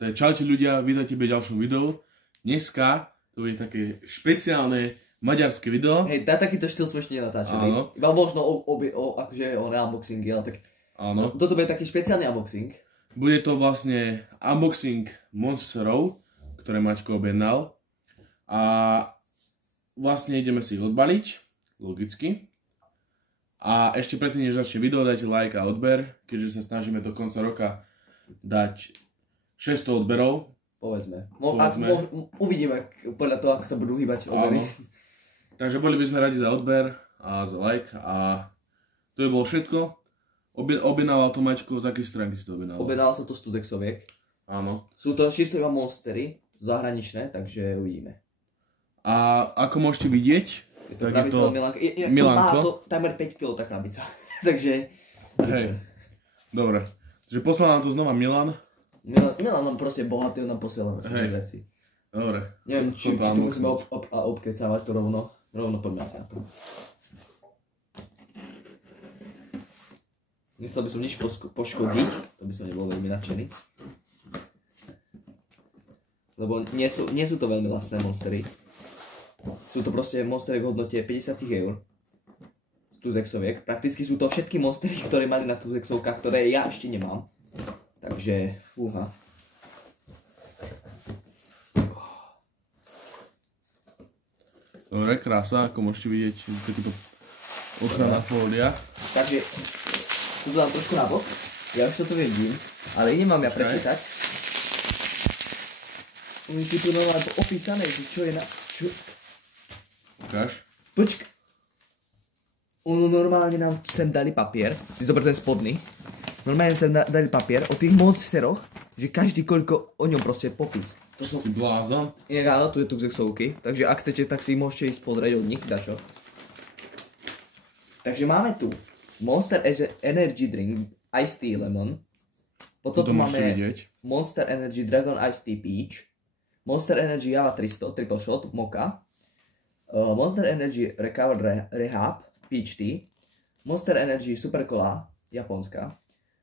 Čaute ľudia, vítajte v ďalšom videu. Dneska to bude také špeciálne maďarské video. Hej, na takýto štýl sme ešte nenatáčali. Áno. Iba možno akože o unboxingy, ale tak... Áno. Toto bude taký špeciálny unboxing. Bude to vlastne unboxing monsterov, ktoré Maťko objednal. A vlastne ideme si ich odbaliť, logicky. A ešte predtým, než začne video, dajte like a odber, keďže sa snažíme do konca roka dať 600 odberov. Povedzme. Uvidíme podľa toho, ako sa budú hýbať odbery. Takže boli by sme radi za odber a za like a to by bolo všetko. Objednával to Maťko, z akej stránky si to objednával? Objednával som to z Tuzexoviek. Áno. Sú to čisto iba monstery, zahraničné, takže uvidíme. A ako môžete vidieť, je to krabica od Milanko. Milanko. Má to takmer 5 kg tá krabica. Takže... Hej. Dobre. Takže poslal nám to znova Milan. Milan nám proste bohatý, on nám posiela veci. Dobre. Neviem, či to musíme obkecávať to rovno. Rovno poďme asi na to. Nechcel by som nič poškodiť, to by som nebol veľmi nadšený. Lebo nie sú to veľmi lacné monstery. Sú to proste monstery v hodnote 50 eur. Z Tuzexoviek. Prakticky sú to všetky monstery, ktoré mali na Tuzexovkách, ktoré ja ešte nemám. Takže, fúha. Dobre, krása, ako môžete vidieť, takýto ochranná fólia. Takže, tu dám trošku nabok. Ja už to vidím, ale nemám ja prečítať. Oni sú tu normálne opísané, že čo je na... Čo? Ukáž. Počkaj. Ono normálne nám sem dali papier. Si zober ten spodný. Normálne sem dali papier o tých monsteroch, že každý koľko o ňom proste popis. To si blázon. Inak áno, tu je Tuzexovky. Takže ak chcete, tak si môžete ísť pozrieť od nich, dačo. Takže máme tu Monster Energy Drink Ice Tea Lemon. Potom tu máme Monster Energy Dragon Ice Tea Peach. Monster Energy Java 300 Triple Shot Mocha. Monster Energy Recovered Rehab Peach Tea. Monster Energy Super Cola Japonská.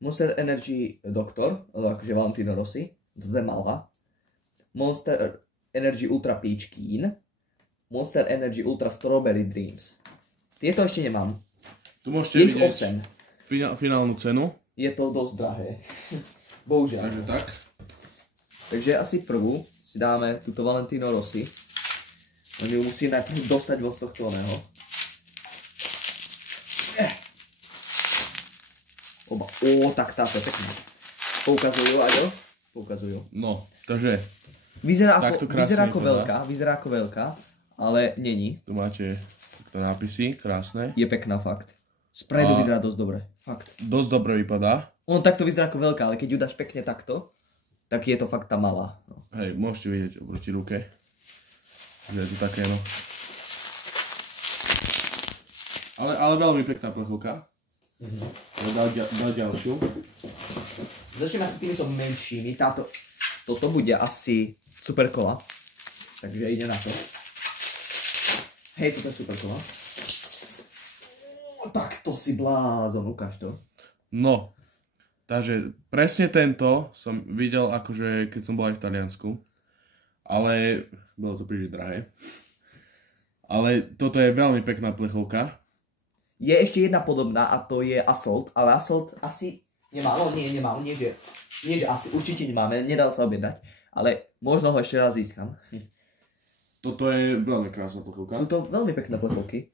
Monster Energy Doctor, akože Valentino Rossi, to je malá. Monster Energy Ultra Peach Keen. Monster Energy Ultra Strawberry Dreams. Tieto ešte nemám. Tu môžete vidieť finálnu cenu. Je to dosť drahé. Bohužiaľ. Takže tak. Takže asi prvú si dáme túto Valentino Rossi. My ju musíme najprv dostať von z tohto oného. Oba. Tak táto je pekná. Poukazujú, Aďo? Poukazujú. No, takže... Vyzerá ako veľká, ale není. Tu máte takto nápisy, krásne. Je pekná, fakt. Spredu vyzerá dosť dobre, fakt. Dosť dobre vypadá. Ono takto vyzerá ako veľká, ale keď ju dáš pekne takto, tak je to fakt tá malá. No. Hej, môžete vidieť oproti ruke. Že je to také, no. Ale veľmi pekná plechovka. Dá ďalšiu. Začneme asi týmito menšími. Toto bude asi Super Cola. Takže ide na to. Hej, toto je Super Cola. Tak to si blázon, ukáž to. No, takže presne tento som videl akože keď som bol aj v Taliansku. Ale bolo to príliš drahé. Ale toto je veľmi pekná plechovka. Je ešte jedna podobná a to je Assault, ale Assault asi nemá, no nie že asi, určite nemáme, nedal sa objednať, ale možno ho ešte raz získam. Toto je veľmi krásna plechovka. Sú to veľmi pekné plechovky.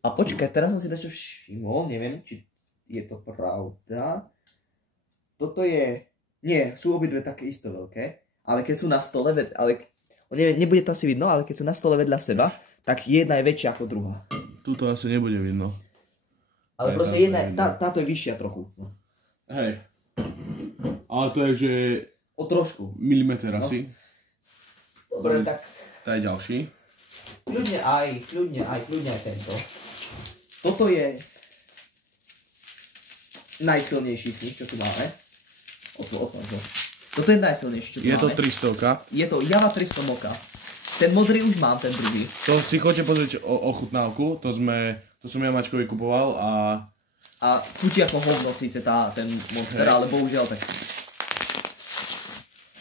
A počkaj, teraz som si dačo všimol, neviem, či je to pravda. Toto je, nie, sú obidve také isto veľké, ale keď sú na stole, nebude to asi vidno, ale keď sú na stole vedľa seba, tak jedna je väčšia ako druhá. Tuto asi nebude vidno. Ale proste jedna, táto je vyššia trochu. No. Hej. Ale to je, že... O trošku. Milimeter asi. Dobre, tak... To je ďalší. Kľudne aj tento. Toto je... najsilnejší z nich, čo tu máme. Toto je najsilnejší, čo tu máme. Je to 300. Je to Java 300 Mocha. Ten modrý už mám, ten druhý. To si chodite pozrieť ochutnávku, to som ja Maťkovi kupoval a A chutí ako hovno síce ten monster, ale bohužiaľ tak.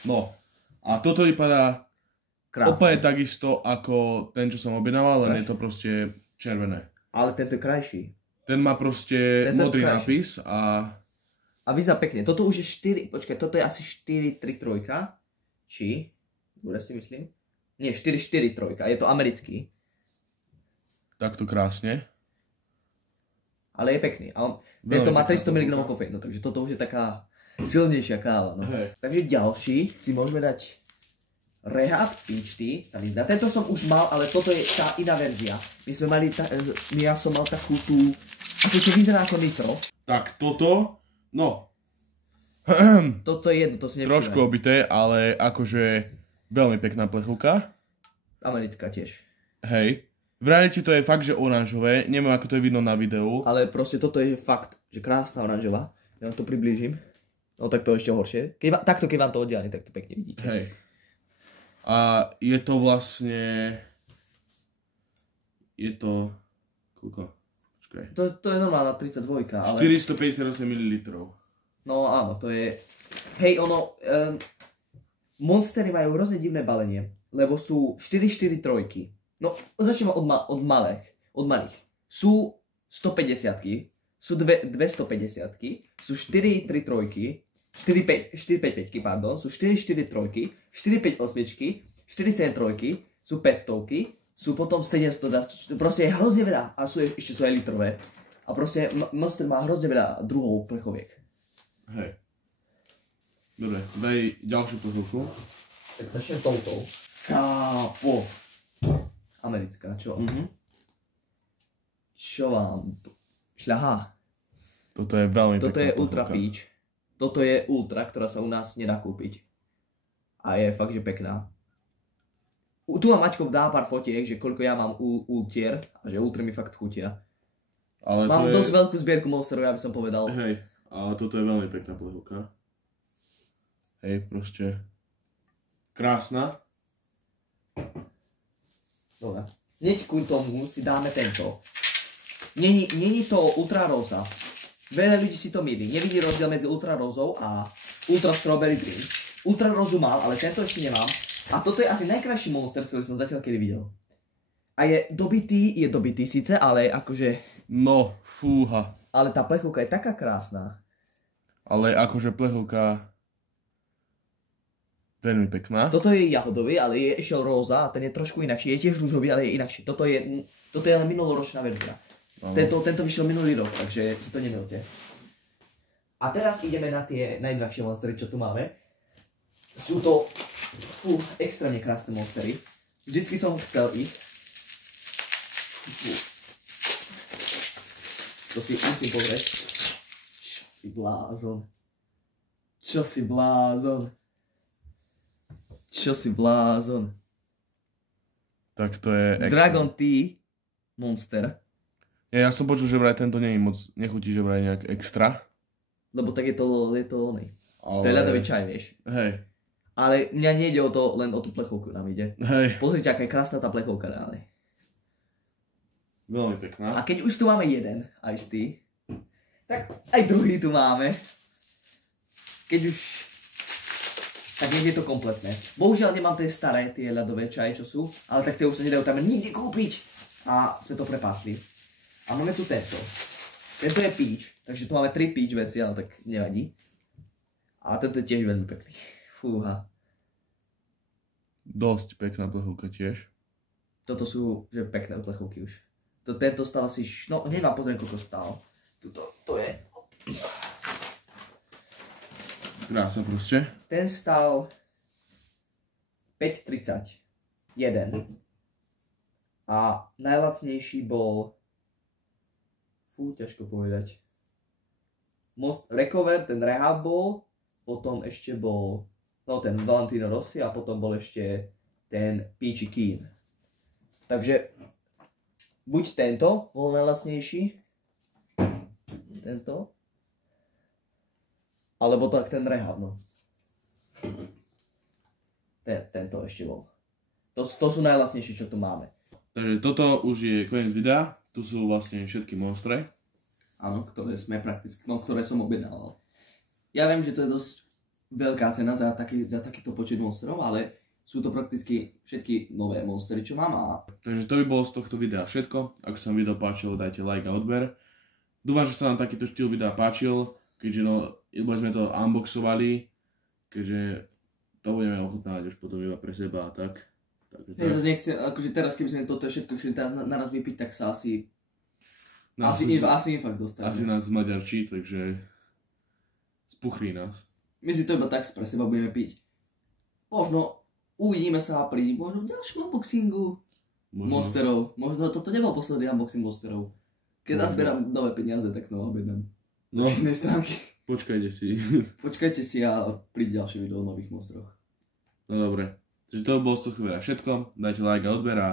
No. A toto vypadá úplne takisto ako ten, čo som objednával, len je to proste červené. Ale tento je krajší. Ten má proste modrý nápis a... A vyzerá pekne. Toto už je 4, počkaj, toto je asi 4-3-3. Či? Bude si myslím? Nie, 4-4-3. Je to americký. Takto krásne. Ale je pekný. A tento má 300 mg kofeínu, takže toto už je taká silnejšia káva. No. Takže ďalší si môžeme dať Rehab Peach Tea. Na tento som už mal, ale toto je tá iná verzia. Ja som mal takú tú, ako čo vyzerá ako nitro. Tak toto, no. Toto je jedno, to si nevšimne. Trošku obité, ale akože veľmi pekná plechovka. Americká tiež. Hej. V realite to je fakt, že oranžové, neviem ako to je vidno na videu. Ale proste toto je fakt, že krásna oranžová. Ja vám to priblížim. No tak to ešte horšie. Takto keď vám to oddialne, tak to pekne vidíte. Hej. A je to vlastne... Je to... Koľko? Počkaj. To je normálna 32, ale... 458 ml. No áno, to je... Hej, ono... Monstery majú hrozne divné balenie, lebo sú 4-4-3. No, začneme od malých. Sú 150-ky, sú 250-ky, sú 4-3-3, 4-5-5-ky, pardon, sú 4-4-3, 4-5-8-ky, 4-7-3, sú 500-ky, sú potom 700, proste je hrozne veľa a ešte sú aj litrové. A proste Monster má hrozne veľa druhov plechoviek. Hej. Dobre, daj ďalšiu plechovku. Tak začnem touto. Kápo. Americká, čo? Čo vám? Šľahá. Toto je veľmi pekná. Toto je Ultra Peach. Toto je Ultra, ktorá sa u nás nedá kúpiť. A je fakt, že pekná. Tu mám Maťko dá pár fotiek, že koľko ja mám Ultier a že Ultra mi fakt chutia. Ale mám dosť veľkú zbierku Monsterov, ja by som povedal. Hej, ale toto je veľmi pekná plechovka. Hej, proste krásna. Dobre. Hneď ku tomu si dáme tento. Není to Ultra Rosa. Veľa ľudí si to mýli. Nevidí rozdiel medzi Ultra Rosou a Ultra Strawberry Dream. Ultra Rosu mal, ale tento ešte nemám. A toto je asi najkrajší Monster, ktorý som zatiaľ kedy videl. A je dobitý síce, ale akože... No, fúha. Ale tá plechovka je taká krásna. Ale akože plechovka... Veľmi pekná. Toto je jahodový, ale je ešte róza a ten je trošku inakší. Je tiež rúžový, ale je inakší. Toto je len minuloročná verzia. Tento vyšiel minulý rok, takže si to nemilte. A teraz ideme na tie najdrahšie monstery, čo tu máme. Sú to extrémne krásne monstery. Vždycky som chcel ich. To si musím pozrieť. Čo si blázon. Tak to je extra. Dragon Tea Monster. Ja som počul, že vraj tento nie je moc, nechutí, že vraj nejak extra. Lebo tak je to oný. Ale... To je ľadový čaj, vieš. Hej. Ale mňa nejde o to, len o tú plechovku nám ide. Hej. Pozrite, aká je krásna tá plechovka reálne. Veľmi pekná. A keď už tu máme jeden Ice Tea, tak aj druhý tu máme. Keď už... Tak nie je to kompletné. Bohužiaľ nemám tie staré, tie ľadové čaje, čo sú, ale tak tie už sa nedajú tam nikde kúpiť. A sme to prepásli. A máme tu tento. Tento je Peach, takže tu máme 3 Peach veci, ale tak nevadí. A tento je tiež veľmi pekný. Fúha. Dosť pekná plechovka tiež. Toto sú že pekné plechovky už. Tento stál asi, no hneď vám pozriem, koľko stál. To je... Krásne proste. Ten stál 5,30. Jeden. A najlacnejší bol... ťažko povedať. Recover, ten Rehab bol, potom ešte bol ten Valentino Rossi a potom bol ešte ten Peachy Keen. Takže buď tento bol najlacnejší, tento, alebo tak ten Rehab, no. Tento ešte bol. To sú najlacnejšie, čo tu máme. Takže toto už je koniec videa. Tu sú vlastne všetky monstre. Áno, ktoré sme prakticky, ktoré som objednával. Ja viem, že to je dosť veľká cena za takýto počet monsterov, ale sú to prakticky všetky nové monstery, čo mám. Takže to by bolo z tohto videa všetko. Ak sa vám video páčilo, dajte like a odber. Dúfam, že sa vám takýto štýl videa páčil, keďže sme to unboxovali, keďže to budeme ochutnávať už potom iba pre seba a tak. Ja nechcem, akože teraz keby sme toto všetko chceli teraz naraz vypiť, tak sa asi infakt dostane. Asi nás zmaďarčí, takže spuchrí nás. My si to iba tak pre seba budeme piť. Možno uvidíme sa pri ďalšom unboxingu monsterov. Možno toto nebol posledný unboxing monsterov. Keď nazberám nové peniaze, tak znova objednám. No, stránky. Počkajte si a príde ďalšie video o nových monstroch. No dobre. Takže to bolo z toho videa všetko. Dajte like a odber a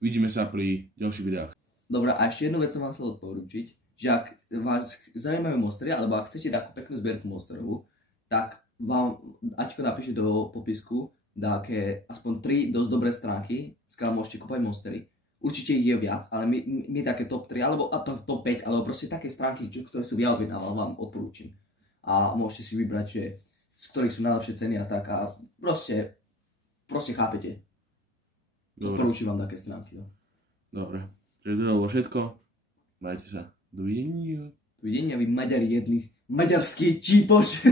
vidíme sa pri ďalších videách. Dobre, a ešte jednu vec som vám chcel odporučiť, že ak vás zaujímajú monstery, alebo ak chcete takú peknú zbierku monsterovú, tak vám Aťko napíše do popisku dáke aspoň 3 dosť dobré stránky, skáľ môžete kúpať monstery. Určite ich je viac, ale my také top 3, alebo top 5, alebo proste také stránky, ktoré sú ja objednával, vám odporúčim. A môžete si vybrať, že z ktorých sú najlepšie ceny a tak a proste chápete. Odporúčim vám také stránky. No. Dobre, takže to bolo všetko. Majte sa. Dovidenia. Dovidenia, vy Maďari jedni. Maďarský čípoš.